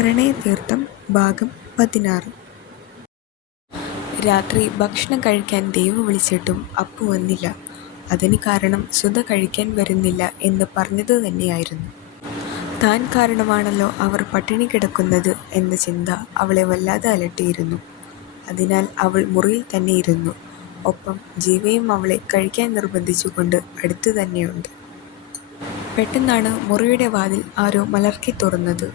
പ്രണയതീർത്ഥം ഭാഗം 16. രാത്രി ഭക്ഷണം കഴിക്കാൻ ദേവു വിളിച്ചിട്ടും അപ്പു വന്നില്ല. അതിന് കാരണം സുധ കഴിക്കാൻ വരുന്നില്ല എന്ന് പറഞ്ഞത് തന്നെയായിരുന്നു. താൻ കാരണമാണല്ലോ അവർ പട്ടിണി കിടക്കുന്നത് എന്ന ചിന്ത അവളെ വല്ലാതെ അലട്ടിയിരുന്നു. അതിനാൽ അവൾ മുറിയിൽ തന്നെ ഇരുന്നു. ഒപ്പം ജീവയും അവളെ കഴിക്കാൻ നിർബന്ധിച്ചുകൊണ്ട് അടുത്തു തന്നെയുണ്ട്. പെട്ടെന്നാണ് മുറിയുടെ വാതിൽ ആരോ മലർക്കെ തുറന്നത്.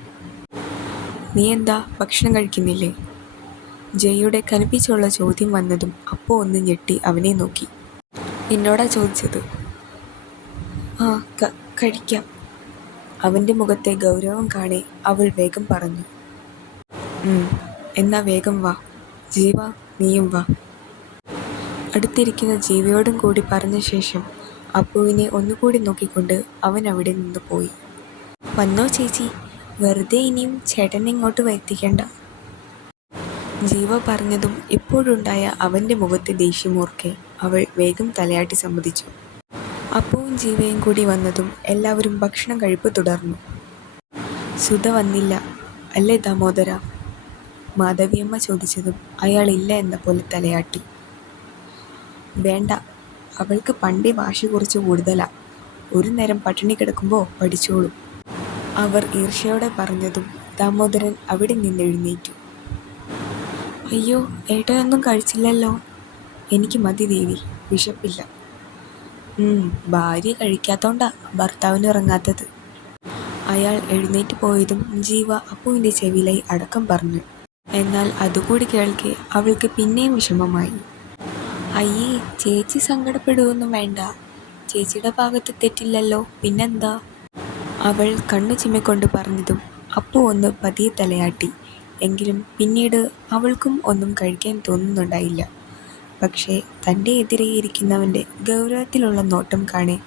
"നീ എന്താ ഭക്ഷണം കഴിക്കുന്നില്ലേ?" ജയയുടെ കനിപ്പിച്ചുള്ള ചോദ്യം വന്നതും അപ്പു ഒന്ന് ഞെട്ടി അവനെ നോക്കി. "എന്നോടാ ചോദിച്ചത്?" "ആ, കഴിക്കാം." അവൻ്റെ മുഖത്തെ ഗൗരവം കാണെ അവൾ വേഗം പറഞ്ഞു. "എന്നാ വേഗം വാ. ജീവ, നീയും വാ." അടുത്തിരിക്കുന്ന ജീവയോടും കൂടി പറഞ്ഞ ശേഷം അപ്പുവിനെ ഒന്നുകൂടി നോക്കിക്കൊണ്ട് അവൻ അവിടെ നിന്ന് പോയി. "വന്നോ ചേച്ചി, വെറുതെ ഇനിയും ചേട്ടനെ ഇങ്ങോട്ട് വരുത്തിക്കണ്ട." ജീവ പറഞ്ഞതും ഇപ്പോഴുണ്ടായ അവൻ്റെ മുഖത്തെ ദേഷ്യമോർക്കെ അവൾ വേഗം തലയാട്ടി സമ്മതിച്ചു. അപ്പുവും ജീവയും കൂടി വന്നതും എല്ലാവരും ഭക്ഷണം കഴിപ്പ് തുടർന്നു. "സുധ വന്നില്ല അല്ലേ ദാമോദര?" മാധവിയമ്മ ചോദിച്ചതും അയാൾ ഇല്ല എന്ന പോലെ തലയാട്ടി. "വേണ്ട, അവൾക്ക് പണ്ടേ വാശി കുറച്ച് കൂടുതലാ. ഒരു നേരം പട്ടിണി കിടക്കുമ്പോൾ പഠിച്ചോളും." അവർ ഈർഷ്യയോടെ പറഞ്ഞതും ദാമോദരൻ അവിടെ നിന്ന് എഴുന്നേറ്റു. "അയ്യോ, ഏട്ടനൊന്നും കഴിച്ചില്ലല്ലോ." "എനിക്ക് മതി ദേവി, വിശപ്പില്ല." ഭാര്യ കഴിക്കാത്തോണ്ടാ ഭർത്താവിന് ഇറങ്ങാത്തത്." അയാൾ എഴുന്നേറ്റ് പോയതും ജീവ അപ്പുവിൻ്റെ ചെവിയിലായി അടക്കം പറഞ്ഞു. എന്നാൽ അതുകൂടി കേൾക്കെ അവൾക്ക് പിന്നെയും വിഷമമായി. "അയ്യേ, ചേച്ചി സങ്കടപ്പെടുകയൊന്നും വേണ്ട. ചേച്ചിയുടെ ഭാഗത്ത് തെറ്റില്ലല്ലോ, പിന്നെന്താ?" അവൾ കണ്ണു ചിമ്മിക്കൊണ്ട് പറഞ്ഞതും അപ്പു ഒന്ന് പതിയെ തലയാട്ടി. എങ്കിലും പിന്നീട് അവൾക്കും ഒന്നും കഴിക്കാൻ തോന്നുന്നുണ്ടായില്ല. പക്ഷേ തൻ്റെ എതിരെ ഇരിക്കുന്നവൻ്റെ ഗൗരവത്തിലുള്ള നോട്ടം കാണെ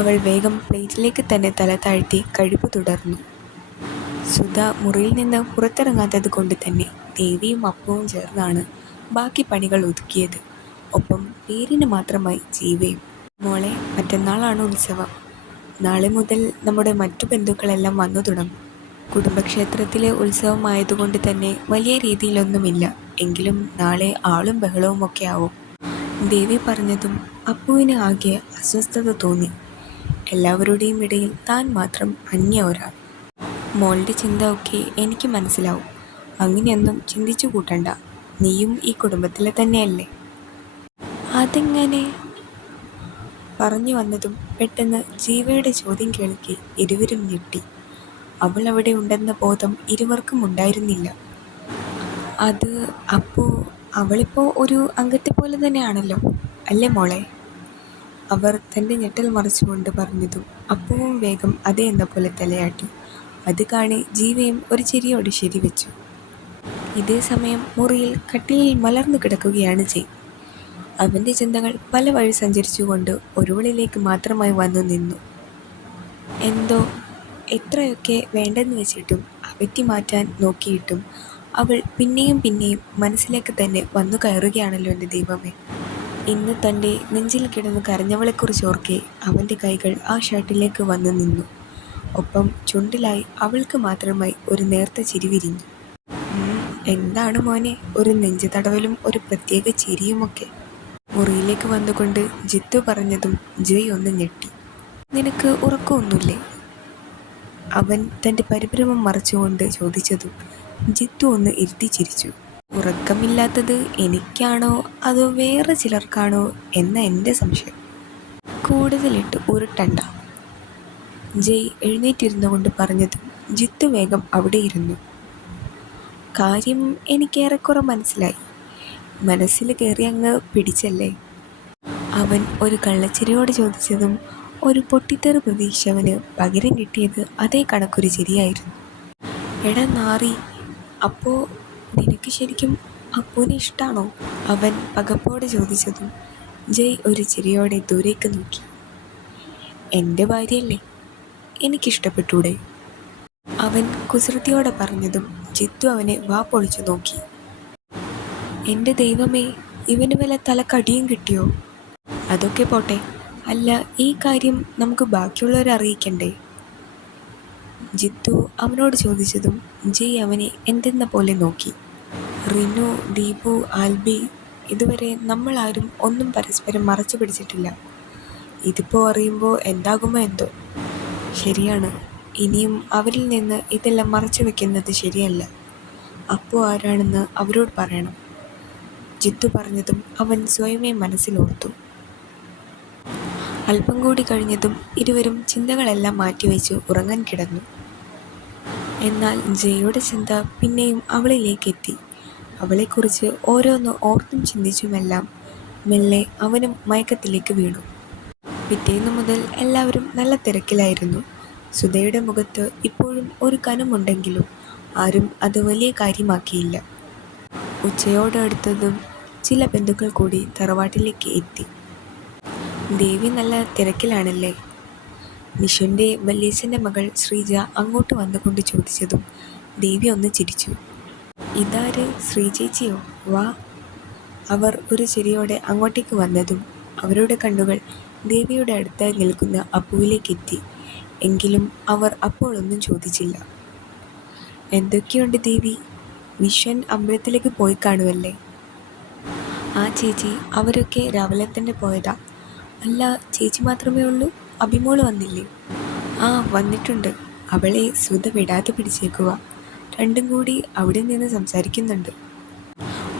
അവൾ വേഗം പ്ലേറ്റിലേക്ക് തന്നെ തല താഴ്ത്തി കഴിപ്പ് തുടർന്നു. സുധ മുറിയിൽ നിന്ന് പുറത്തിറങ്ങാത്തത് കൊണ്ട് തന്നെ ദേവിയും അപ്പുവും ചേർന്നാണ് ബാക്കി പണികൾ ഒതുക്കിയത്. ഒപ്പം പേരിന് മാത്രമായി ജീവയും. "മോളെ, മറ്റന്നാളാണ് ഉത്സവം. നാളെ മുതൽ നമ്മുടെ മറ്റു ബന്ധുക്കളെല്ലാം വന്നു തുടങ്ങും. കുടുംബക്ഷേത്രത്തിലെ ഉത്സവമായതുകൊണ്ട് തന്നെ വലിയ രീതിയിലൊന്നുമില്ല. എങ്കിലും നാളെ ആളും ബഹളവും ഒക്കെ ആവും." ദേവി പറഞ്ഞതും അപ്പുവിന് ആകെ അസ്വസ്ഥത തോന്നി. എല്ലാവരുടെയും ഇടയിൽ താൻ മാത്രം അന്യ ഒരാൾ. "മോളുടെ ചിന്ത ഒക്കെ എനിക്ക് മനസ്സിലാവും. അങ്ങനെയൊന്നും ചിന്തിച്ചു കൂട്ടണ്ട. നീയും ഈ കുടുംബത്തിലെ തന്നെയല്ലേ." "അതെങ്ങനെ?" പറഞ്ഞു വന്നതും പെട്ടെന്ന് ജീവയുടെ ചോദ്യം കേൾക്കെ ഇരുവരും ഞെട്ടി. അവൾ അവിടെ ഉണ്ടെന്ന ബോധം ഇരുവർക്കും ഉണ്ടായിരുന്നില്ല. "അത് അപ്പോ അവളിപ്പോൾ ഒരു അംഗത്തെപ്പോലെ തന്നെയാണല്ലോ അല്ലേ മോളെ?" അവർ തൻ്റെ ഞെട്ടൽ മറച്ചുകൊണ്ട് പറഞ്ഞതും അപ്പുവും വേഗം അതെ എന്ന പോലെ തലയാട്ടി. അത് കാണെ ജീവയും ഒരു ചിരിയോടെ ശരിവെച്ചു. ഇതേ സമയം മുറിയിൽ കട്ടിലിൽ മലർന്നു കിടക്കുകയാണ് ജയ്. അവൻ്റെ ചിന്തകൾ പല വഴി സഞ്ചരിച്ചുകൊണ്ട് ഒരുവളിലേക്ക് മാത്രമായി വന്നു നിന്നു. എന്തോ എത്രയൊക്കെ വേണ്ടെന്ന് വെച്ചിട്ടും അകറ്റി മാറ്റാൻ നോക്കിയിട്ടും അവൾ പിന്നെയും പിന്നെയും മനസ്സിലേക്ക് തന്നെ വന്നു കയറുകയാണല്ലോ എൻ്റെ ദൈവമേ. ഇന്ന് തൻ്റെ നെഞ്ചിൽ കിടന്ന് കരഞ്ഞവളെക്കുറിച്ച് ഓർക്കെ അവൻ്റെ കൈകൾ ആ ഷർട്ടിലേക്ക് വന്നു നിന്നു. ഒപ്പം ചുണ്ടിലായി അവൾക്ക് മാത്രമായി ഒരു നേർത്ത ചിരി വിരിഞ്ഞു. "എന്താണ് മോനെ, ഒരു നെഞ്ചു തടവലും ഒരു പ്രത്യേക ചിരിയുമൊക്കെ?" മുറിയിലേക്ക് വന്നുകൊണ്ട് ജിത്തു പറഞ്ഞതും ജയ് ഒന്ന് ഞെട്ടി. "നിനക്ക് ഉറക്കമൊന്നുമില്ലേ?" അവൻ തൻ്റെ പരിഭ്രമം മറച്ചുകൊണ്ട് ചോദിച്ചതും ജിത്തു ഒന്ന് ഇരുത്തി ചിരിച്ചു. "ഉറക്കമില്ലാത്തത് എനിക്കാണോ അതോ വേറെ ചിലർക്കാണോ എന്ന എൻ്റെ സംശയം." "കൂടുതലിട്ട് ഉരുട്ടണ്ട." ജയ് എഴുന്നേറ്റിരുന്നു കൊണ്ട് പറഞ്ഞതും ജിത്തു വേഗം അവിടെ ഇരുന്നു. "കാര്യം എനിക്ക് ഏറെക്കുറെ മനസ്സിലായി. മനസ്സിൽ കയറി അങ്ങ് പിടിച്ചല്ലേ?" അവൻ ഒരു കള്ളച്ചിരിയോട് ചോദിച്ചതും ഒരു പൊട്ടിത്തെറി പ്രതീക്ഷിച്ചവന് പകരം കിട്ടിയത് അതേ കണക്കൊരു ചിരിയായിരുന്നു. "എടാ നാറി, അപ്പോൾ നിനക്ക് ശരിക്കും അപ്പുവിനെ ഇഷ്ടാണോ?" അവൻ പകപ്പോടെ ചോദിച്ചതും ജയ് ഒരു ചിരിയോടെ ദൂരേക്ക് നോക്കി. "എൻ്റെ ഭാര്യയല്ലേ, എനിക്കിഷ്ടപ്പെട്ടൂടെ?" അവൻ കുസൃതിയോടെ പറഞ്ഞതും ജിത്തു അവനെ വാ പൊളിച്ചു നോക്കി. "എൻ്റെ ദൈവമേ, ഇവന് വല്ല തലക്കടിയും കിട്ടിയോ?" "അതൊക്കെ പോട്ടെ, അല്ല ഈ കാര്യം നമുക്ക് ബാക്കിയുള്ളവരെ അറിയിക്കണ്ടേ?" ജിത്തു അവനോട് ചോദിച്ചതും ജയ് അവനെ എന്തെന്ന പോലെ നോക്കി. റിനു, ദീപു, ആൽബി, ഇതുവരെ നമ്മളാരും ഒന്നും പരസ്പരം മറച്ചു പിടിച്ചിട്ടില്ല. ഇതിപ്പോൾ അറിയുമ്പോൾ എന്താകുമോ എന്തോ. ശരിയാണ്, ഇനിയും അവരിൽ നിന്ന് ഇതെല്ലാം മറച്ചു വെക്കുന്നത് ശരിയല്ല. അപ്പു ആരാണെന്ന് അവരോട് പറയണം. ജിത്തു പറഞ്ഞതും അവൻ സ്വയമേ മനസ്സിലോർത്തു. അല്പം കൂടി കഴിഞ്ഞതും ഇരുവരും ചിന്തകളെല്ലാം മാറ്റിവെച്ച് ഉറങ്ങാൻ കിടന്നു. എന്നാൽ ജയയുടെ ചിന്ത പിന്നെയും അവളിലേക്കെത്തി. അവളെക്കുറിച്ച് ഓരോന്ന് ഓർത്തും ചിന്തിച്ചുമെല്ലാം മെല്ലെ അവനും മയക്കത്തിലേക്ക് വീണു. പിറ്റേന്നു മുതൽ എല്ലാവരും നല്ല തിരക്കിലായിരുന്നു. സുധയുടെ മുഖത്ത് ഇപ്പോഴും ഒരു കനമുണ്ടെങ്കിലും ആരും അത് വലിയ കാര്യമാക്കിയില്ല. ഉച്ചയോടടുത്തതും ചില ബന്ധുക്കൾ കൂടി തറവാട്ടിലേക്ക് എത്തി. ദേവി നല്ല തിരക്കിലാണല്ലേ? നിഷുൻ്റെ വല്യച്ഛൻ്റെ മകൾ ശ്രീജ അങ്ങോട്ട് വന്നുകൊണ്ട് ചോദിച്ചതും ദേവി ഒന്ന് ചിരിച്ചു. ഇതാര്, ശ്രീചേച്ചിയോ? വാ. അവർ ഒരു ചിരിയോടെ അങ്ങോട്ടേക്ക് വന്നതും അവരുടെ കണ്ണുകൾ ദേവിയുടെ അടുത്തായി നിൽക്കുന്ന അപ്പുവിലേക്കെത്തി. എങ്കിലും അവർ അപ്പോഴൊന്നും ചോദിച്ചില്ല. എന്തൊക്കെയുണ്ട് ദേവി? വിശ്വൻ അമ്പലത്തിലേക്ക് പോയി കാണുമല്ലേ? ആ ചേച്ചി, അവരൊക്കെ രാവിലെ തന്നെ പോയതാ. അല്ല, ചേച്ചി മാത്രമേ ഉള്ളൂ? അഭിമോള് വന്നില്ലേ? ആ, വന്നിട്ടുണ്ട്. അവളെ സുധ വിടാതെ പിടിച്ചേക്കുക. രണ്ടും കൂടി അവിടെ നിന്ന് സംസാരിക്കുന്നുണ്ട്.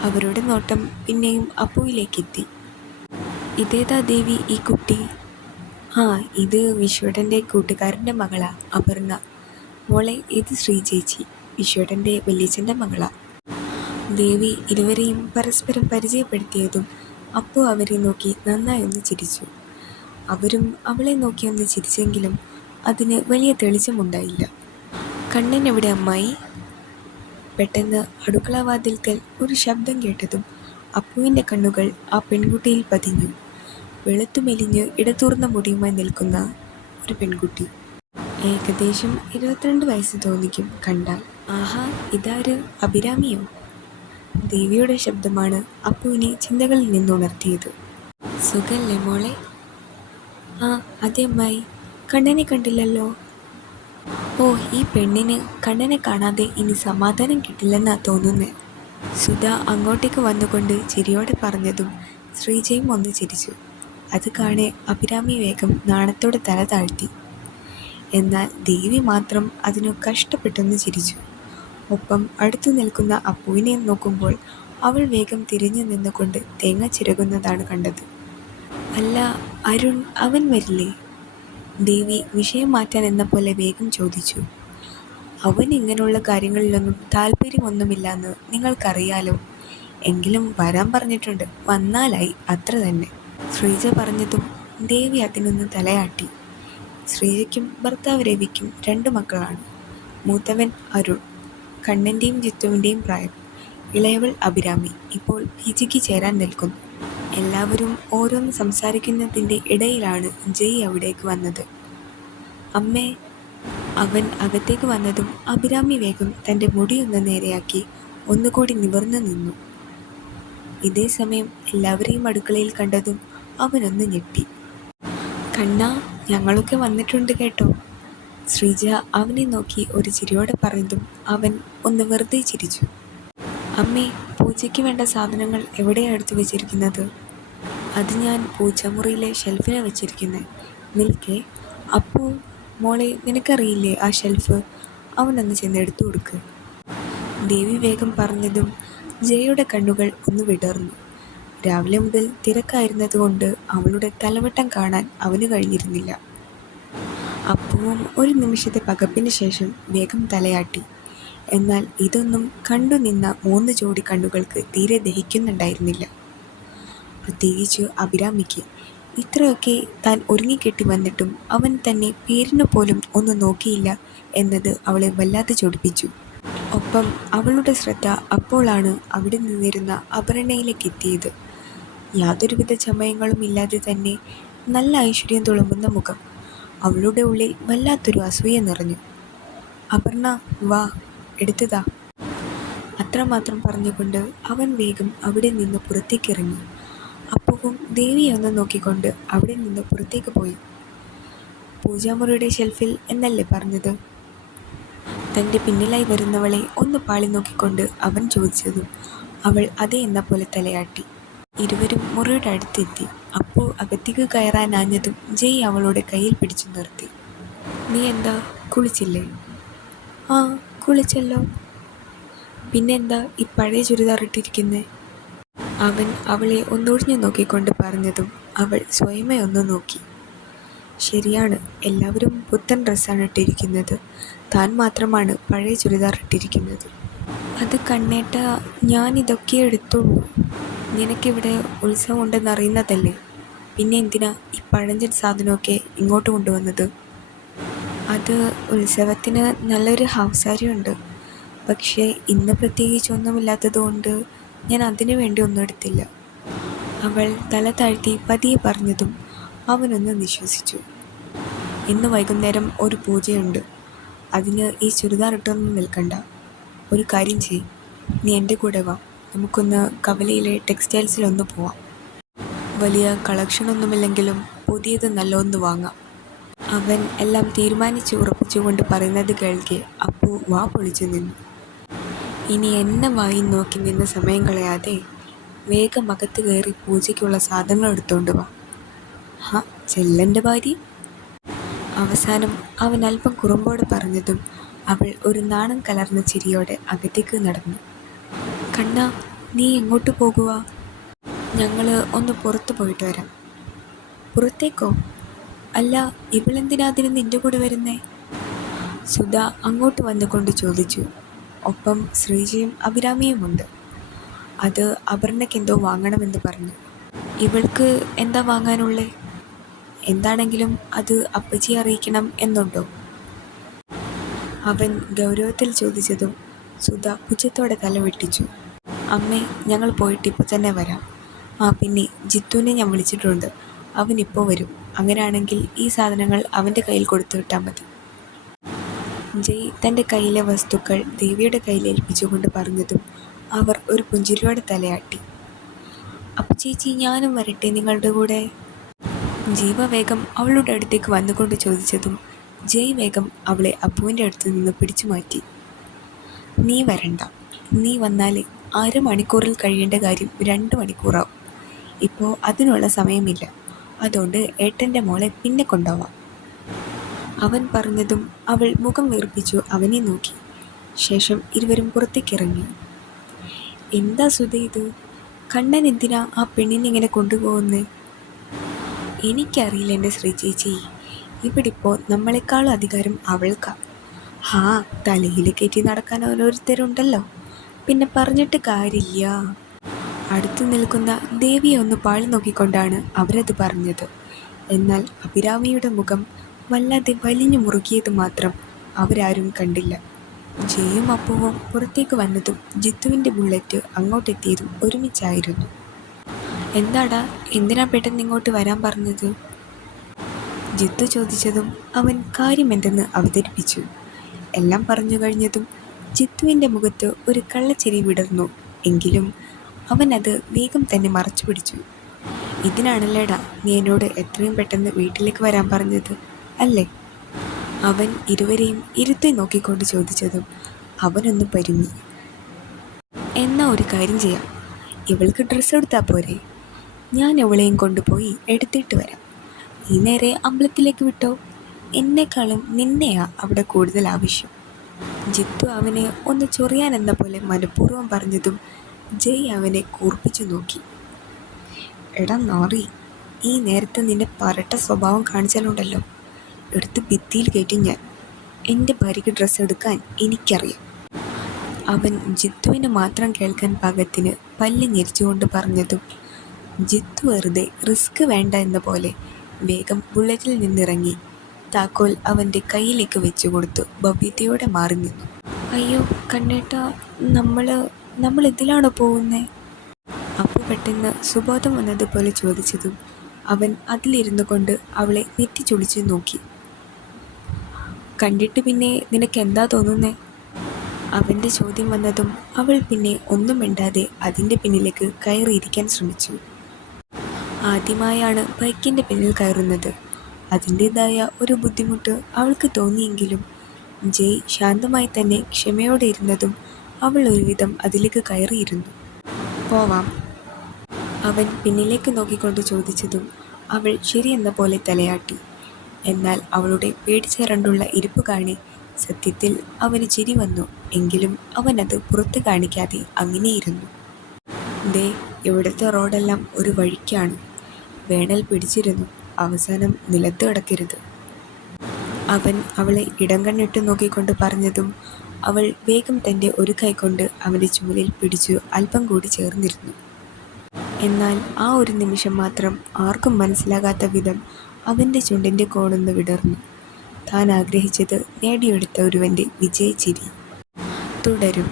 അവരുടെ നോട്ടം പിന്നെയും അപ്പുവിലേക്കെത്തി. ഇതേതാ ദേവി ഈ കുട്ടി? ആ, ഇത് വിശ്വടൻ്റെ കൂട്ടുകാരൻ്റെ മകളാ, അപർണ. മോളെ, ഇത് ശ്രീചേച്ചി, വിശ്വടൻ്റെ വല്യച്ഛൻ്റെ മകളാ. ദേവി ഇരുവരെയും പരസ്പരം പരിചയപ്പെടുത്തിയതും അപ്പു അവരെ നോക്കി നന്നായി ഒന്ന് ചിരിച്ചു. അവരും അവളെ നോക്കി ഒന്ന് ചിരിച്ചെങ്കിലും അതിന് വലിയ തെളിച്ചമുണ്ടായില്ല. കണ്ണൻ എവിടെ അമ്മായി? പെട്ടെന്ന് അടുക്കളവാതിൽക്കൽ ഒരു ശബ്ദം കേട്ടതും അപ്പുവിൻ്റെ കണ്ണുകൾ ആ പെൺകുട്ടിയിൽ പതിഞ്ഞു. വെളുത്തു മെലിഞ്ഞ് ഇടതൂർന്ന മുടിയുമായി നിൽക്കുന്ന ഒരു പെൺകുട്ടി. ഏകദേശം 22 വയസ്സ് തോന്നിക്കും കണ്ടാൽ. ആഹാ, ഇതാര്, അഭിരാമിയോ? ദേവിയുടെ ശബ്ദമാണ് അപ്പുവിനെ ചിന്തകളിൽ നിന്നുണർത്തിയത്. സുഖല്ലേ മോളെ? ആ, അതെ അമ്മായി. കണ്ണനെ കണ്ടില്ലല്ലോ. ഓ, ഈ പെണ്ണിന് കണ്ണനെ കാണാതെ ഇനി സമാധാനം കിട്ടില്ലെന്നാ തോന്നുന്നേ. സുധ അങ്ങോട്ടേക്ക് വന്നുകൊണ്ട് ചിരിയോടെ പറഞ്ഞതും ശ്രീജയും ഒന്ന് ചിരിച്ചു. അത് കാണെ അഭിരാമി വേഗം നാണത്തോടെ തല താഴ്ത്തി. എന്നാൽ ദേവി മാത്രം അതിനു കഷ്ടപ്പെട്ടൊന്ന് ചിരിച്ചു. ഒപ്പം അടുത്തു നിൽക്കുന്ന അപ്പുവിനെ നോക്കുമ്പോൾ അവൾ വേഗം തിരിഞ്ഞു നിന്നുകൊണ്ട് തേങ്ങ ചിരകുന്നതാണ് കണ്ടത്. അല്ല, അരുൺ, അവൻ വരില്ലേ? ദേവി വിഷയം മാറ്റാൻ എന്ന പോലെ വേഗം ചോദിച്ചു. അവൻ ഇങ്ങനെയുള്ള കാര്യങ്ങളിലൊന്നും താല്പര്യമൊന്നുമില്ലെന്ന് നിങ്ങൾക്കറിയാലോ. എങ്കിലും വരാൻ പറഞ്ഞിട്ടുണ്ട്, വന്നാലായി, അത്ര തന്നെ. ശ്രീജ പറഞ്ഞതും ദേവി അതിനൊന്ന് തലയാട്ടി. ശ്രീജയ്ക്കും ഭർത്താവ് രവിക്കും 2 മക്കളാണ്. മൂത്തവൻ അരുൺ, കണ്ണൻ്റെയും ജിത്തുവിൻ്റെയും പ്രായം. ഇളയവൾ അഭിരാമി, ഇപ്പോൾ PGക്ക് ചേരാൻ നിൽക്കുന്നു. എല്ലാവരും ഓരോന്ന് സംസാരിക്കുന്നതിൻ്റെ ഇടയിലാണ് ജയ് അവിടേക്ക് വന്നത്. അമ്മേ. അവൻ അകത്തേക്ക് വന്നതും അഭിരാമി വേഗം തൻ്റെ മുടിയൊന്ന് നേരെയാക്കി ഒന്നുകൂടി നിവർന്നു നിന്നു. ഇതേ സമയം എല്ലാവരെയും അടുക്കളയിൽ കണ്ടതും അവനൊന്ന് ഞെട്ടി. കണ്ണാ, ഞങ്ങളൊക്കെ വന്നിട്ടുണ്ട് കേട്ടോ. ശ്രീജ അവനെ നോക്കി ഒരു ചിരിയോടെ പറഞ്ഞതും അവൻ ഒന്ന് വെറുതെ ചിരിച്ചു. അമ്മേ, പൂജയ്ക്ക് വേണ്ട സാധനങ്ങൾ എവിടെയാണ് എടുത്തു വെച്ചിരിക്കുന്നത്? അത് ഞാൻ പൂജാമുറിയിലെ ഷെൽഫിലാണ് വെച്ചിരിക്കുന്നത്. നിൽക്കേ. അപ്പു മോളെ, നിനക്കറിയില്ലേ ആ ഷെൽഫ്? അവനൊന്ന് ചെന്ന് എടുത്തു കൊടുക്ക്. ദേവി വേഗം പറഞ്ഞതും ജയയുടെ കണ്ണുകൾ ഒന്ന് വിടർന്നു. രാവിലെ മുതൽ തിരക്കായിരുന്നതുകൊണ്ട് അവളുടെ തലവട്ടം കാണാൻ അവന് കഴിഞ്ഞിരുന്നില്ല. അപ്പുവും ഒരു നിമിഷത്തെ പകപ്പിന് ശേഷം വേഗം തലയാട്ടി. എന്നാൽ ഇതൊന്നും കണ്ടു നിന്ന 3 ജോഡി കണ്ണുകൾക്ക് തീരെ ദഹിക്കുന്നുണ്ടായിരുന്നില്ല. പ്രത്യേകിച്ച് അഭിരാമിക്ക്. ഇത്രയൊക്കെ താൻ ഒരുങ്ങിക്കെട്ടി വന്നിട്ടും അവൻ തന്നെ പേരിനു പോലും ഒന്ന് നോക്കിയില്ല എന്നത് അവളെ വല്ലാതെ ചൊടിപ്പിച്ചു. ഒപ്പം അവളുടെ ശ്രദ്ധ അപ്പോഴാണ് അവിടെ നിന്നിരുന്ന അപർണയിലേക്ക് എത്തിയത്. യാതൊരുവിധ ചമയങ്ങളും ഇല്ലാതെ തന്നെ നല്ല ഐശ്വര്യം തുളുമ്പുന്ന മുഖം. അവളുടെ ഉള്ളിൽ വല്ലാത്തൊരു അസൂയ നിറഞ്ഞു. അപർണ, വാ, എടുത്തതാ. അത്രമാത്രം പറഞ്ഞുകൊണ്ട് അവൻ വേഗം അവിടെ നിന്ന് പുറത്തേക്കിറങ്ങി. അപ്പവും ദേവിയെ ഒന്ന് നോക്കിക്കൊണ്ട് അവിടെ നിന്ന് പുറത്തേക്ക് പോയി. പൂജാമുറിയുടെ ഷെൽഫിൽ എന്നല്ലേ പറഞ്ഞത്? തൻ്റെ പിന്നിലായി വരുന്നവളെ ഒന്ന് പാളി നോക്കിക്കൊണ്ട് അവൻ ചോദിച്ചതും അവൾ അതേ എന്ന പോലെ തലയാട്ടി. ഇരുവരും മുറിയുടെ അടുത്തെത്തി. അപ്പു അകത്തേക്ക് കയറാനാഞ്ഞതും ജയ് അവളുടെ കയ്യിൽ പിടിച്ചു നിർത്തി. നീ എന്താ, കുളിച്ചില്ലേ? ആ, കുളിച്ചല്ലോ. പിന്നെന്താ ഈ പഴയ ചുരിദാർ ഇട്ടിരിക്കുന്നേ? അവൻ അവളെ ഒന്നൊഴിഞ്ഞു നോക്കിക്കൊണ്ട് പറഞ്ഞതും അവൾ സ്വയമേ ഒന്ന് നോക്കി. ശരിയാണ്, എല്ലാവരും പുത്തൻ ഡ്രസ്സാണ് ഇട്ടിരിക്കുന്നത്. താൻ മാത്രമാണ് പഴയ ചുരിദാർ ഇട്ടിരിക്കുന്നത്. അത് കണ്ണേട്ട, ഞാനിതൊക്കെ എടുത്തുള്ളൂ. നിനക്കിവിടെ ഉത്സവം ഉണ്ടെന്ന് അറിയുന്നതല്ലേ, പിന്നെ എന്തിനാ ഈ പഴഞ്ചൻ സാധനമൊക്കെ ഇങ്ങോട്ട് കൊണ്ടുവന്നത്? അത് ഉത്സവത്തിന് നല്ലൊരു ഹാഫ്സാരിയുണ്ട്, പക്ഷേ ഇന്ന് പ്രത്യേകിച്ചൊന്നുമില്ലാത്തത് കൊണ്ട് ഞാൻ അതിനു വേണ്ടി ഒന്നും എടുത്തില്ല. അവൾ തല താഴ്ത്തി പതിയെ പറഞ്ഞതും അവനൊന്ന് നിശ്വസിച്ചു. ഇന്ന് വൈകുന്നേരം ഒരു പൂജയുണ്ട്. അതിന് ഈ ചുരിദാർ ഇട്ടൊന്നും നിൽക്കണ്ട. ഒരു കാര്യം ചെയ്യ്, നീ എൻ്റെ കൂടെ വാ. നമുക്കൊന്ന് കവലയിലെ ടെക്സ്റ്റൈൽസിലൊന്ന് പോവാം. വലിയ കളക്ഷനൊന്നുമില്ലെങ്കിലും പുതിയത് നല്ല ഒന്ന് വാങ്ങാം. അവൻ എല്ലാം തീരുമാനിച്ച് ഉറപ്പിച്ചുകൊണ്ട് പറയുന്നത് കേൾക്കെ അപ്പു വാ പൊളിച്ചു നിന്നു. ഇനി എന്നെ വായി നോക്കി നിന്ന് സമയം കളയാതെ വേഗം അകത്ത് കയറി പൂജയ്ക്കുള്ള സാധനങ്ങൾ എടുത്തുകൊണ്ട് വാ. ഹാ, ചെല്ലൻ്റെ ഭാര്യ. അവസാനം അവൻ അല്പം കുറുമ്പോടെ പറഞ്ഞതും അവൾ ഒരു നാണം കലർന്ന ചിരിയോടെ അകത്തേക്ക് നടന്നു. കണ്ണാ, നീ എങ്ങോട്ട് പോകുക? ഞങ്ങൾ ഒന്ന് പുറത്തു പോയിട്ട് വരാം. പുറത്തേക്കോ? അല്ല, ഇവളെന്തിനാ അതിന് നിൻ്റെ കൂടെ വരുന്നേ? സുധ അങ്ങോട്ട് വന്നുകൊണ്ട് ചോദിച്ചു. ഒപ്പം ശ്രീജയും അഭിരാമിയുമുണ്ട്. അത് അപർണയ്ക്കെന്തോ വാങ്ങണമെന്ന് പറഞ്ഞു. ഇവൾക്ക് എന്താ വാങ്ങാനുള്ളേ? എന്താണെങ്കിലും അത് അപ്പച്ചിയെ അറിയിക്കണം എന്നുണ്ടോ? അവൻ ഗൗരവത്തിൽ ചോദിച്ചതും സുധ പുച്ഛത്തോടെ തല വെട്ടിച്ചു. അമ്മേ, ഞങ്ങൾ പോയിട്ട് ഇപ്പോൾ തന്നെ വരാം. ആ പിന്നെ ജിത്തുവിനെ ഞാൻ വിളിച്ചിട്ടുണ്ട്. അവനിപ്പോൾ വരും. അങ്ങനെയാണെങ്കിൽ ഈ സാധനങ്ങൾ അവൻ്റെ കയ്യിൽ കൊടുത്തു വിട്ടാൽ മതി. ജയ് തൻ്റെ കയ്യിലെ വസ്തുക്കൾ ദേവിയുടെ കയ്യിൽ ഏൽപ്പിച്ചുകൊണ്ട് പറഞ്ഞതും അവർ ഒരു പുഞ്ചിരിയോടെ തലയാട്ടി. അപ്പം ചേച്ചി, ഞാനും വരട്ടെ നിങ്ങളുടെ കൂടെ? ജീവ വേഗം അവളുടെ അടുത്തേക്ക് വന്നുകൊണ്ട് ചോദിച്ചതും ജയ് വേഗം അവളെ അപ്പുവിൻ്റെ അടുത്ത് നിന്ന് പിടിച്ചു മാറ്റി. നീ വരണ്ട. നീ വന്നാൽ അരമണിക്കൂറിൽ കഴിയേണ്ട കാര്യം 2 മണിക്കൂറാവും. ഇപ്പോൾ അതിനുള്ള സമയമില്ല. അതുകൊണ്ട് ഏട്ടൻ്റെ മോളെ പിന്നെ കൊണ്ടുപോവാം. അവൻ പറഞ്ഞതും അവൾ മുഖം വീർപ്പിച്ചു അവനെ നോക്കി. ശേഷം ഇരുവരും പുറത്തേക്കിറങ്ങി. എന്താ സുധ ഇത്? കണ്ണൻ എന്തിനാ ആ പെണ്ണിനിങ്ങനെ കൊണ്ടുപോകുന്നേ? എനിക്കറിയില്ല എൻ്റെ ശ്രീ ചേച്ചി. ഇവിടിപ്പോൾ നമ്മളെക്കാളും അധികാരം അവൾക്കാ. ഹാ, തലയിൽ കയറ്റി നടക്കാൻ ഓരോരുത്തരുണ്ടല്ലോ, പിന്നെ പറഞ്ഞിട്ട് കാര്യമില്ല. അടുത്തു നിൽക്കുന്ന ദേവിയെ ഒന്ന് പാളി നോക്കിക്കൊണ്ടാണ് അവരത് പറഞ്ഞത്. എന്നാൽ അഭിരാമിയുടെ മുഖം വല്ലാതെ വലിഞ്ഞു മുറുകിയത് മാത്രം അവരാരും കണ്ടില്ല. ജയും അപ്പുവും പുറത്തേക്ക് വന്നതും ജിത്തുവിൻ്റെ ബുള്ളറ്റ് അങ്ങോട്ടെത്തിയതും ഒരുമിച്ചായിരുന്നു. എന്താടാ, എന്തിനാ പെട്ടെന്ന് ഇങ്ങോട്ട് വരാൻ പറഞ്ഞത്? ജിത്തു ചോദിച്ചതും അവൻ കാര്യമെന്തെന്ന് അവതരിപ്പിച്ചു. എല്ലാം പറഞ്ഞു കഴിഞ്ഞതും ജിത്തുവിൻ്റെ മുഖത്ത് ഒരു കള്ളച്ചിരി വിടർന്നു. എങ്കിലും അവൻ അത് വേഗം തന്നെ മറച്ചു പിടിച്ചു. ഇതിനാണല്ലേടാ നീ എന്നോട് എത്രയും പെട്ടെന്ന് വീട്ടിലേക്ക് വരാൻ പറഞ്ഞത്, അല്ലേ? അവൻ ഇരുവരെയും ഇരുത്തി നോക്കിക്കൊണ്ട് ചോദിച്ചതും അവനൊന്ന് പരുങ്ങി. എന്നാ ഒരു കാര്യം ചെയ്യാം, ഇവൾക്ക് ഡ്രസ്സ് എടുത്താൽ പോരെ? ഞാൻ അവളെയും കൊണ്ടുപോയി എടുത്തിട്ട് വരാം. നീ നേരെ അമ്പലത്തിലേക്ക് വിട്ടോ. എന്നെക്കാളും നിന്നെയാ അവിടെ കൂടുതൽ ആവശ്യം. ജിത്തു അവനെ ഒന്ന് ചൊറിയാനെന്ന പോലെ മനഃപൂർവ്വം പറഞ്ഞതും ജയ് അവനെ കൂർപ്പിച്ചു നോക്കി. എടാ നാറി, ഈ നേരത്തെ നിന്റെ പരട്ട സ്വഭാവം കാണിച്ചാലുണ്ടല്ലോ, എടുത്ത് ഭിത്തിയിൽ കയറ്റി ഞാൻ. എൻ്റെ ഭാര്യയ്ക്ക് ഡ്രസ്സ് എടുക്കാൻ എനിക്കറിയാം. അവൻ ജിത്തുവിന് മാത്രം കേൾക്കാൻ പാകത്തിന് പല്ല് ഞെരിച്ചുകൊണ്ട് പറഞ്ഞതും ജിത്തു വെറുതെ റിസ്ക് വേണ്ട എന്ന പോലെ വേഗം ബുള്ളറ്റിൽ നിന്നിറങ്ങി താക്കോൽ അവൻ്റെ കയ്യിലേക്ക് വെച്ചു കൊടുത്തു ഭവ്യതയോടെ മാറി നിന്നു. അയ്യോ കണ്ണേട്ട, നമ്മൾ ഇതിലാണോ പോകുന്നേ? അപ്പു പെട്ടെന്ന് സുബോധം വന്നതുപോലെ ചോദിച്ചതും അവൻ അതിലിരുന്നു കൊണ്ട് അവളെ നെറ്റിച്ചുളിച്ചു നോക്കി. കണ്ടിട്ട് പിന്നെ നിനക്ക് എന്താ തോന്നുന്നേ? അവൻ്റെ ചോദ്യം വന്നതും അവൾ പിന്നെ ഒന്നും മിണ്ടാതെ അതിൻ്റെ പിന്നിലേക്ക് കയറിയിരിക്കാൻ ശ്രമിച്ചു. ആദ്യമായാണ് ബൈക്കിൻ്റെ പിന്നിൽ കയറുന്നത്. അതിൻ്റേതായ ഒരു ബുദ്ധിമുട്ട് അവൾക്ക് തോന്നിയെങ്കിലും ജയ് ശാന്തമായി തന്നെ ക്ഷമയോടെ ഇരുന്നതും അവൾ ഒരുവിധം അതിലേക്ക് കയറിയിരുന്നു. പോവാം, അവൻ പിന്നിലേക്ക് നോക്കിക്കൊണ്ട് ചോദിച്ചതും അവൾ ശരിയെന്ന പോലെ തലയാട്ടി. എന്നാൽ അവളുടെ പേടിച്ചരണ്ടുള്ള ഇരിപ്പ് കാണി സത്യത്തിൽ അവന് ചിരി വന്നു. എങ്കിലും അവനത് പുറത്ത് കാണിക്കാതെ അങ്ങനെയിരുന്നു. ദേ, ഇവിടുത്തെ റോഡെല്ലാം ഒരു വഴിക്കാണ്. വേണൽ പിടിച്ചിരുന്നു, അവസാനം നിലത്ത് കിടക്കരുത്, അവൻ അവളെ ഇടം കണ്ണിട്ട് നോക്കിക്കൊണ്ട് പറഞ്ഞതും അവൾ വേഗം തൻ്റെ ഒരു കൈകൊണ്ട് അവൻ്റെ ചുമലിൽ പിടിച്ചു അല്പം കൂടി ചേർന്നിരുന്നു. എന്നാൽ ആ ഒരു നിമിഷം മാത്രം ആർക്കും മനസ്സിലാകാത്ത വിധം അവൻ്റെ ചുണ്ടിൻ്റെ കോണൊന്ന് വിടർന്നു. താൻ ആഗ്രഹിച്ചത് നേടിയെടുത്ത ഒരുവൻ്റെ വിജയച്ചിരി. തുടരും.